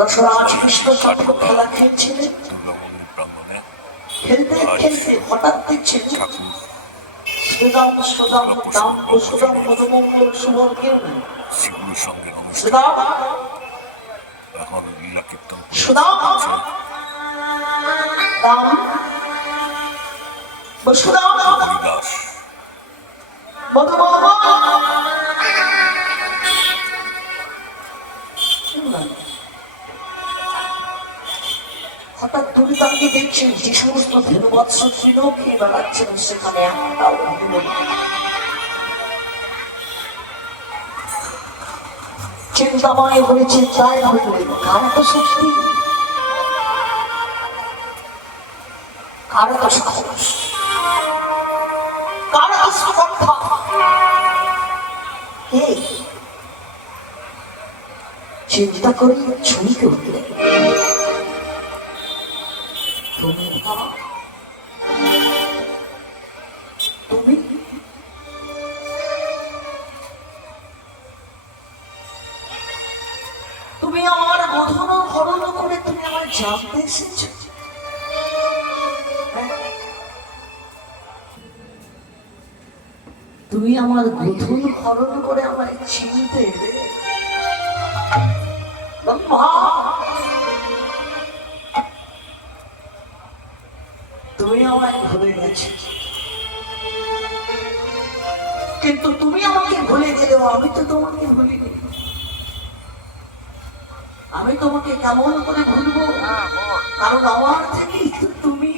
রসরাজ কৃষ্ণচন্দ্র খেলা খেলছিলেন। খেলতে খেলতে হঠাৎ দেখছিলেন শ্রীরাম সুদাম দাম ও সুদাম মধুমঙ্গল সুমঙ্গল সুদাম সুদাম দাম ও সুদাম মধুমঙ্গল। হঠাৎ তুমি তাকে দেখছেন যে সমস্ত ধেনুবৎস তৃণ খেয়ে বেড়াচ্ছেন, সেখানে একটাও চিন্তাময় হয়ে চিন্তায় হইলেন, কার তো শক্তি, কার তো সাহস, কার তো সুগন্ধা, চিন্তা করে ছুঁতে হইলেন। তুমি আমার গঠন হরণ করে তুমি আমার জানতে এসেছ। তুমি আমার গঠন হরণ করে আমার চিনতে এলে। তুমি আমায় ভুলে গেছো, কিন্তু তুমি আমাকে ভুলে গেলেও আমি তো তোমাকে ভুলে গেল। আমি তোমাকে কেমন করে ভুলবো, কারণ আমার থেকে তুমি।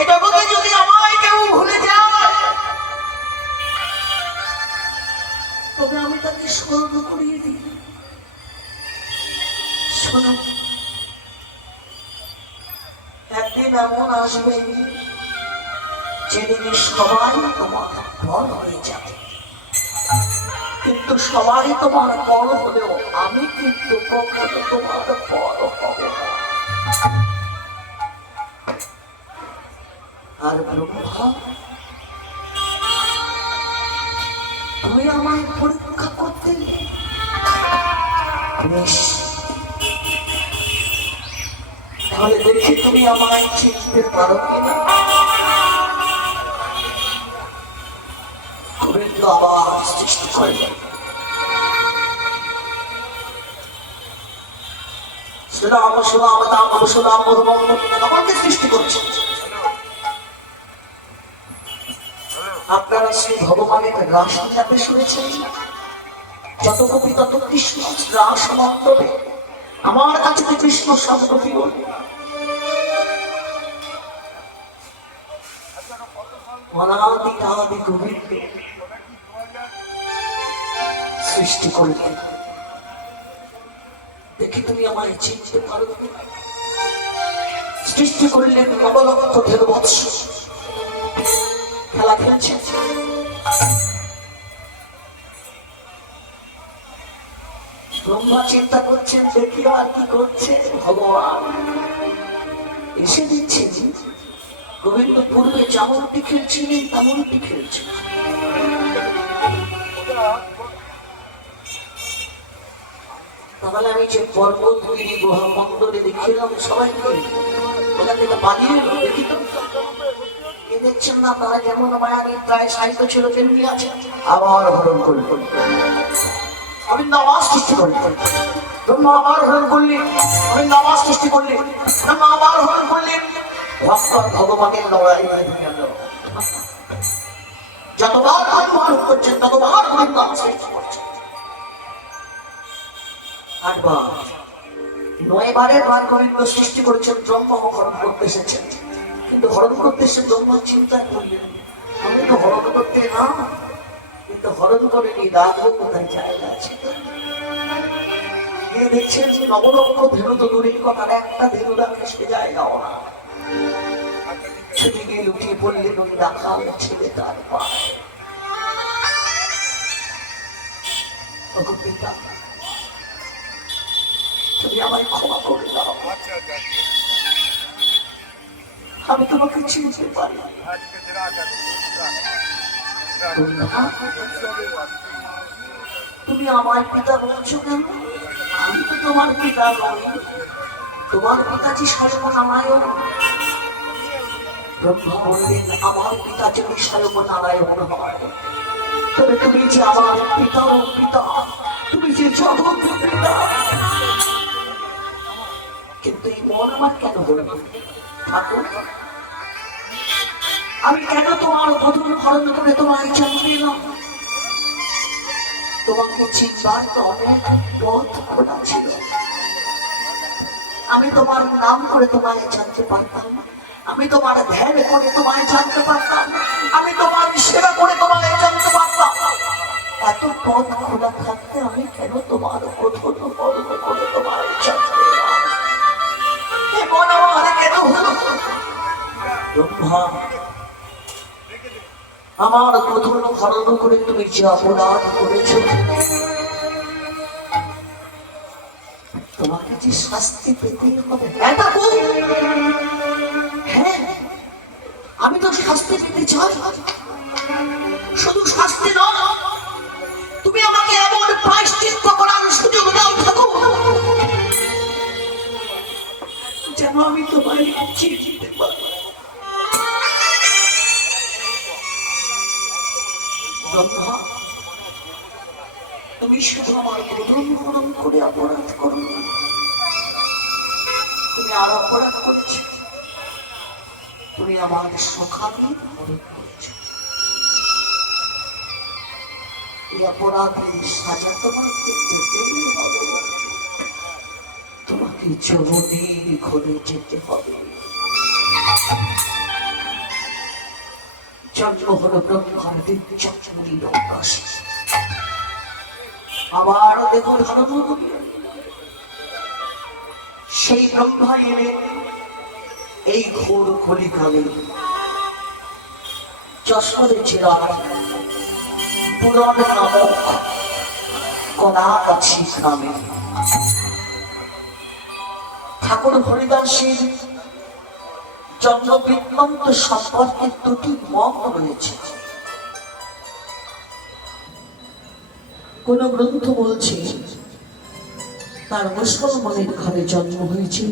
এটা বলতে যদি আমায় কেউ ভুলে যায় তবে আমি তাকে স্মরণ করিয়ে দিই। শোনো, একদিন এমন আসবে যেদিন সবাই তোমার বল হয়ে যাবে, কিন্তু সবাই তোমার বড় হলেও আমি কিন্তু কখনো তোমার বড় হব না। আর ব্রহ্মা, তুমি আমায় পরীক্ষা করতে তাহলে দেখি তুমি আমায় চিনতে পারো কিনা। গোবিন্দ আবার সৃষ্টি করলেন। শ্রীরাম সুরাম দাম সুরাম মধুমঙ্গল আমাকে সৃষ্টি করছে। আপনারা শ্রী ভগবানের রাসলীলাতে শুনেছেন, যত কবি তত কৃষ্ণ রাস মন্ডলে। আমার কাছে কৃষ্ণ শব্দ বিরল। অনাদি কাদি গোবিন্দ সৃষ্টি করলেন, দেখি তুমি আমায় চিনতে পারো। সৃষ্টি করলেন নবলক্ষ ধেনুবৎস, খেলা খেলছেন। ব্রহ্মা চিন্তা করছেন, দেখি আর কি করছে ভগবান। এসে দিচ্ছেন গোবিন্দ পূর্বে যেমনটি খেলছিলেন তেমনটি খেলছেন। তাহলে আমি যে পর্বতগিরি গুহা মন্ডলে দেখিলাম সবাইকে ওখান থেকে পালিয়ে দেখি তো দেখছেন না, তারা যেমন মায়ানি প্রায় সাহিত্য ছিল তেমনি আছে। আবার হরণ করে গোবিন্দ আবার সৃষ্টি করলেন। ব্রহ্মা আবার হরণ করলেন, গোবিন্দ আবার সৃষ্টি করলেন। ব্রহ্মা আবার হরণ করলেন। ভগবানের লড়াই হয়ে গেল। যতবার হরণ করছেন ততবার গোবিন্দ সৃষ্টি করছেন। 8 বার 9 বারের বার গোবিন্দ সৃষ্টি করেছেন। ব্রহ্মা হরণ করতে এসেছেন, কিন্তু হরণ করতে এসে ব্রহ্মা চিন্তায় করলেন, আমি তো হরণ করতে না, কিন্তু হরণ করে নি রাখবো কোথায় জায়গা আছে। গিয়ে দেখছেন নবলক্ষ ধেনু তো দূরের কথা, একটা ধেনু রাখলে সে জায়গাও না। ছুটি গিয়ে লুটিয়ে পড়লেন ওই রাখাল ছেলে তার পায়। তুমি আমায় ক্ষমা করে দাও, আমি তোমাকে চিনতে পারি। তুমি আমার পিতা বলছো কেন? আমি তো তোমার পিতা নই। তোমার পিতা যে সর্বনারায়ণ। ব্রহ্মা বললেন, আমার পিতা যদি সর্বনারায়ণ হয়, তবে তুমি যে আমার পিতাও পিতা, তুমি যে জগৎ পিতা। কিন্তু এই মন আমার কেন হল ঠাকুর? আমি কেন তোমার বধূর হরণ করে তোমায় জন্ম দিলাম? তোমাকে চিনবার তো অনেক পথ খোলা ছিল। আমি তোমার নাম করে তোমায় জানতে পারতাম, আমি তোমার ধ্যান করে তোমায় জানতে পারতাম, আমি তোমার সেবা করে তোমায় জানতে পারতাম। এত পথ খোলা থাকতে আমি কেন তোমার বধূর হরণ করে তোমায় জানতে দিলাম? এমন আমার কেন হলো? ব্রহ্মা, আমার বধূর হরণ করে তুমি যে অপরাধ করেছ, তোমাকে যে শাস্তি পেতেই হবে। হ্যাঁ, আমি তো শাস্তি পেতে চাই। শুধু শাস্তি নয়, তুমি আমাকে এমন প্রায়শ্চিত্ত করার সুযোগ দাও ঠাকুর, যেন আমি তোমায় চিনতে পারি। ব্রহ্মা, তুমি শুধু আমার বধূর হরণ করে অপরাধ করো না, তুমি আর অপরাধ করছ, তুমি আমার সখাকে হরণ করছ। এই অপরাধের সাজা তোমাকে পেতেই হবে। তোমাকে যমুনের ঘরে যেতে হবে। জন্ম হলো ব্রহ্মার দিব্যচন্দ্রী অবকাশে। আবার দেখুন সেই ব্রহ্মা এলে এই ঘোর কলিকালে যশোরে জেলার পুরন নামক কলাগাছি গ্রামে ঠাকুর হরিদাসের জন্ম বৃত্তান্ত সম্পর্কে দুটি মত রয়েছে। কোন গ্রন্থ বলছে তার মুসলমানের ঘরে জন্ম হয়েছিল,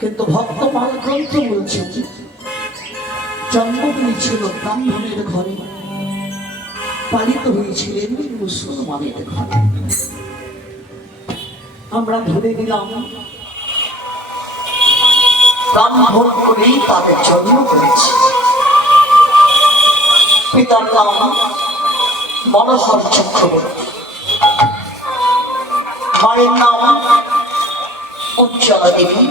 কিন্তু ভক্তমাল গ্রন্থ বলছে জন্ম হয়েছিল ব্রাহ্মণের ঘরে, পালিত হয়েছিলেন মুসলমানের ঘরে। আমরা ধরে নিলাম ব্রাহ্মণ করেই তাদের জন্ম হয়েছে। পিতার নাম মনোহর চক্রবর্তী, মায়ের নাম উজ্জ্বলা দেবী,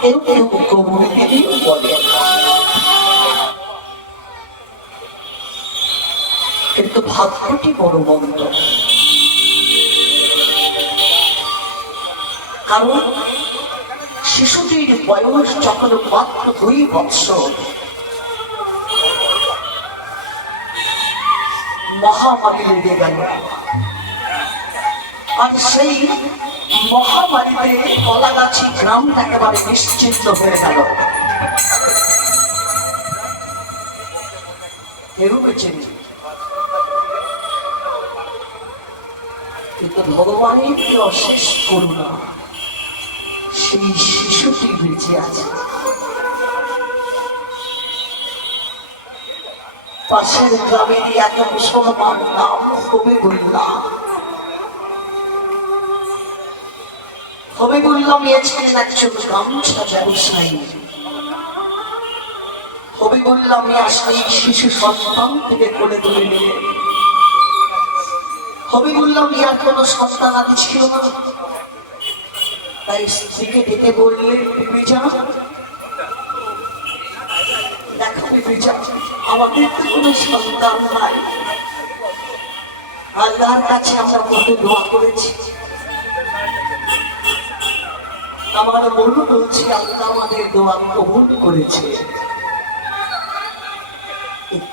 কেউ কেউ গৌরী দেবী বলে। কিন্তু ভাগ্যটি বড় মন্দ, কারণ শিশুটির বয়স যখন মাত্র 2 বৎসর, মহামারী লেগে গেল। আর সেই মহামারীতে কলাগাছি গ্রামটা একেবারে নিশ্চিন্ত হয়ে গেল। কিন্তু ভগবানের কি অশেষ করুণা, সেই শিশুটি বেঁচে আছে। পাশের গ্রামেরই এক মুসলমান নাম হবিবুল্লাহ। হবিবুল্লাহ ছিলেন একজন গামছা ব্যবসায়ী। হবিবুল্লাহ মিয়া সেই শিশু সন্তান থেকে কোলে তুলে নিলেন। হবিবুল্লাহ মিয়ার কোনো সন্তান আদি ছিল না, তাই স্ত্রীকে ডেকে বললেন, বিবিজান, দেখো বিবিজান, আমাদের তো কোনো সন্তান নাই, আল্লাহর কাছে আমরা কত দোয়া করেছি, আমার মন বলছে আল্লাহ আমাদের দোয়া কবুল করেছে।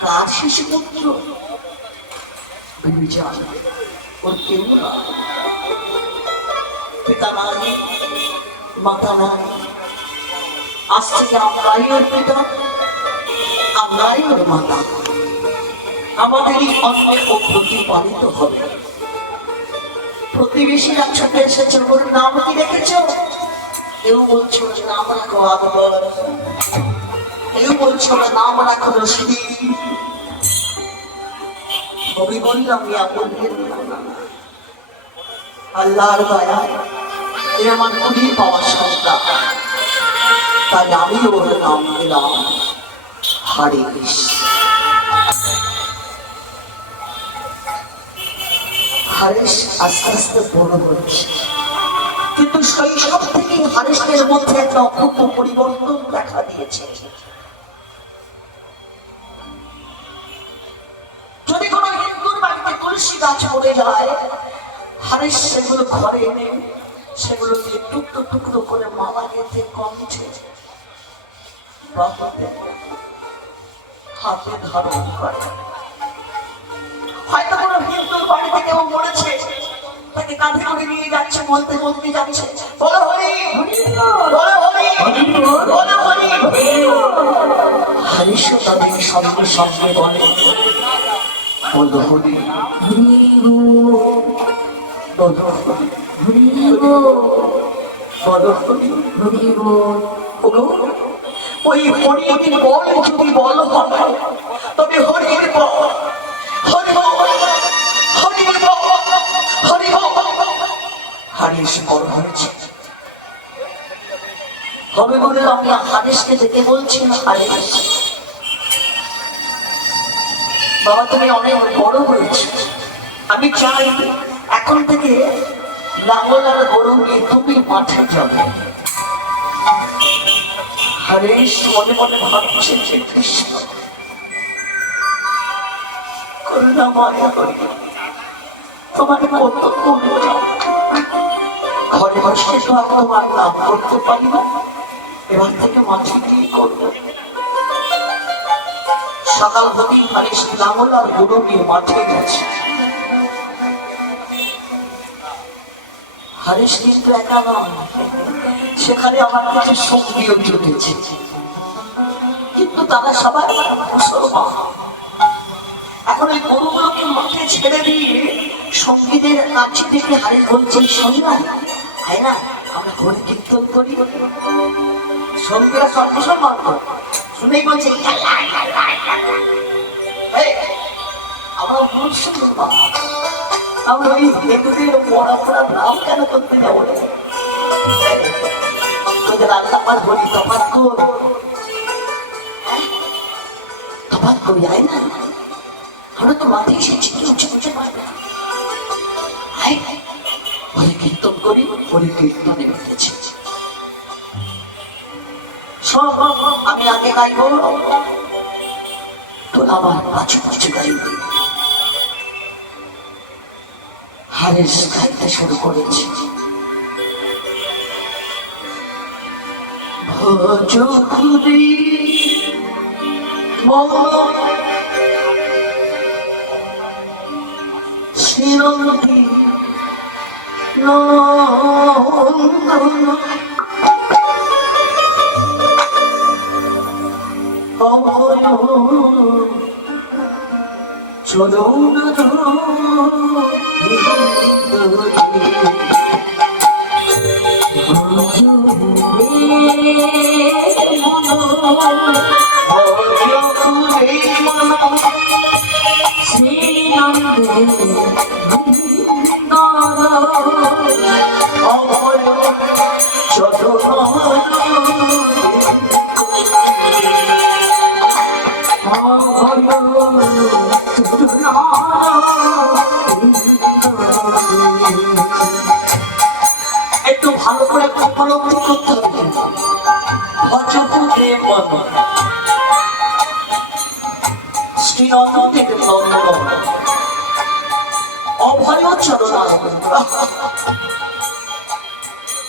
কার শিশু পুত্র? বিবিজান, ওর কেউ না, পিতা নাই, মাতা নাই, আজ থেকে আমরাই ওর পিতা, আমরাই ওর মাতা, আমাদেরই অন্যের প্রতিপালিত হবে। প্রতিবেশীরা ছুটে এসেছে, ওর নাম কি রেখেছ? কেউ বলছে ওর নাম রাখো আকবর, কেউ বলছে ওর নাম রাখো রশিদি। কবি বললাম আল্লাহর দয়া এ আমার খুবই পাওয়া সন্তান, তাই আমি ওর নাম দিলাম হারিস। হারিস আস্তে আস্তে বড় হচ্ছে, কিন্তু শৈশব থেকে হারিসের মধ্যে একটা অপূর্ব পরিবর্তন দেখা দিয়েছে। যদি কোনো হিন্দুর বাড়িতে তুলসী গাছ পড়ে যায়, হারিস সেগুলো ঘরে এনে সেগুলো দিয়ে টুকরো টুকরো করে মালা গেঁথে কণ্ঠে হাতে ধারণ করে। হয়তো কোনো হিন্দুর বাড়িতে কেউ মরেছে, তাকে কাঁধে করে নিয়ে যাচ্ছে, বলতে বলতে যাচ্ছে বলো হরি বলো হরি বলো হরি। হারিসও তাদের সঙ্গে সঙ্গে বলে বলো হরি বলো বলো হরি। ওই হরির বল যদি বল হয়, তবে হরির বল হরি হরি হরি হারিস বড় হয়েছে। তবে বলে আমি হারিসকে দেখে বলছি, হারিস বাবা তুমি অনেক বড় হয়েছে, আমি চাই এখন থেকে লাঙ্গল আর গরু নিয়ে তুমি মাঠে যাবে। হারিস মনে মনে ভাবছে যে কৃষ্ণ করুণা মায়া করি তোমাকে কত করুণা, ঘরে বসে তো আর তোমার নাম করতে পারি না, এবার থেকে মাঠে কি করবো? সকাল হতে হারিস লাঙ্গল আর গরু নিয়ে মাঠে গেছে। হারিস কিন্তু একা নয়, সেখানে আমার কাছে সঙ্গীও জুটেছে, কিন্তু তারা সবাই মুসলমান। এখন ওই গরুগুলোকে মাঠে ছেড়ে দিয়ে সঙ্গীদের কাছে থেকে হারিস বলছেন, শোনি না হয় না আমরা ঘরে কীর্তন করি। সঙ্গীরা সব মুসলমান শুনেই বলছে আমরা মুসলমান, আমরা ওই হিন্দুদের পড়া পড়া নাম কেন করতে যাবো? তোদের আল্লাহ পাক বলি তফাৎ করি আয় না, আমরা তো মাঠে এসেছি, কেউ বুঝে পারবে না। হরি কীর্তন করি, হরি কীর্তনে বেঁধেছি। সব আমি আগে গাইব, তো আমার পাছু পাছু গাইব। হারিস গাইতে শুরু করেছে, ভজ খুদি শ্রীরঙ্গী নন্দন অভয় চরণ একটু ভালো করে উপলব্ধি করতে হবে। ভজপুরে মন শ্রীনন্দের নন্দন অভয় চরণ,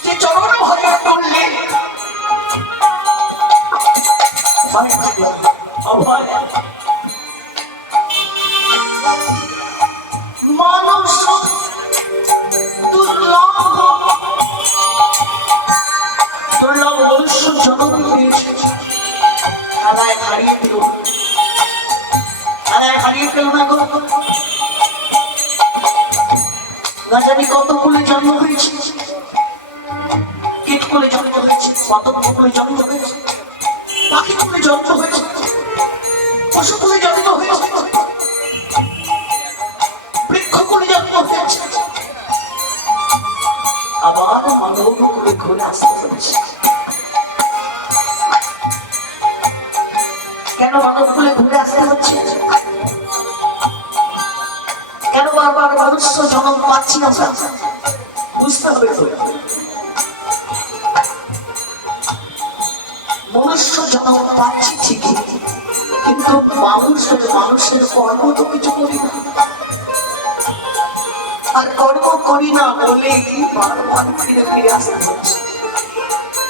যে চরণ ভয় করলে অভয় মানুষ দুর্লভ দুর্লভ মনুষ্য জন্ম পেয়েছে, খেলায় হারিয়ে দিল, খেলায় হারিয়ে হারিয়ে ফেল না গো। না জানি কত কুলে জন্ম হয়েছে, কীট কুলে জন্ম হয়েছে, পতঙ্গ কুলে জন্ম হয়েছে, পাখি কুলে জন্ম হয়েছে, পশু কুলে জন্ম হয়েছে, বৃক্ষ কুলে জন্ম হয়েছে, আবার মানব কুলে ঘুরে আসতে হয়েছে। কেন মানব কুলে ঘুরে আসতে হচ্ছে? কেন বারবার মনুষ্য জন্ম পাচ্ছি আমরা? বুঝতে হবে তো, মনুষ্য জন্ম পাচ্ছি ঠিকই, কিন্তু মানুষের কর্ম তো কিছু করি না। আর কর্ম করি না বলে বারবার ফিরে ফিরে আসতে হচ্ছে।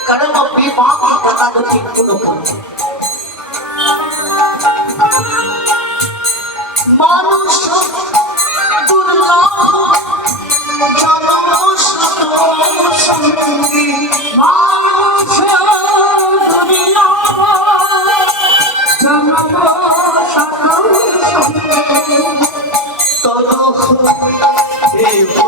কারণ বিপাক গতাগতি কোনো মানুষ দুর্লভ জন্ম সঙ্গী, মানুষ দুর্লভ জন্ম তদু দেব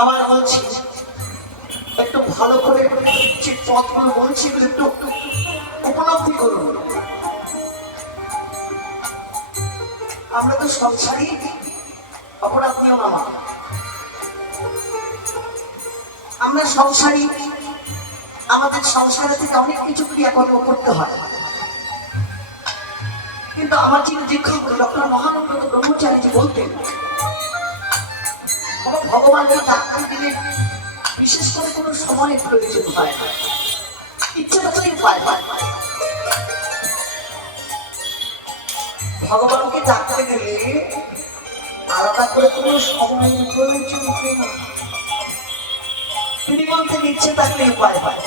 আবার বলছি, একটু ভালো করে যে পথগুলো বলছি একটু উপলব্ধি করুন। আমরা তো সংসারী অপরাধীয় মামা, আমরা সংসারী, আমাদের সংসারে থেকে অনেক কিছু ক্রিয়াকর্ম করতে হয়। কিন্তু আমার যিনি দীক্ষা ডক্টর মহানন্দ ব্রহ্মচারীজি বলতেন, ভগবানকে ডাক্তার দিলে বিশেষ করে কোনো সময়ের প্রয়োজন হয় না, ইচ্ছাটা তো পায়। ভগবানকে ডাকতে গেলে আলাদা করে কোনো সময়ের প্রয়োজন হয় না, তিনি বলতেন ইচ্ছে থাকলে উপায় পায়।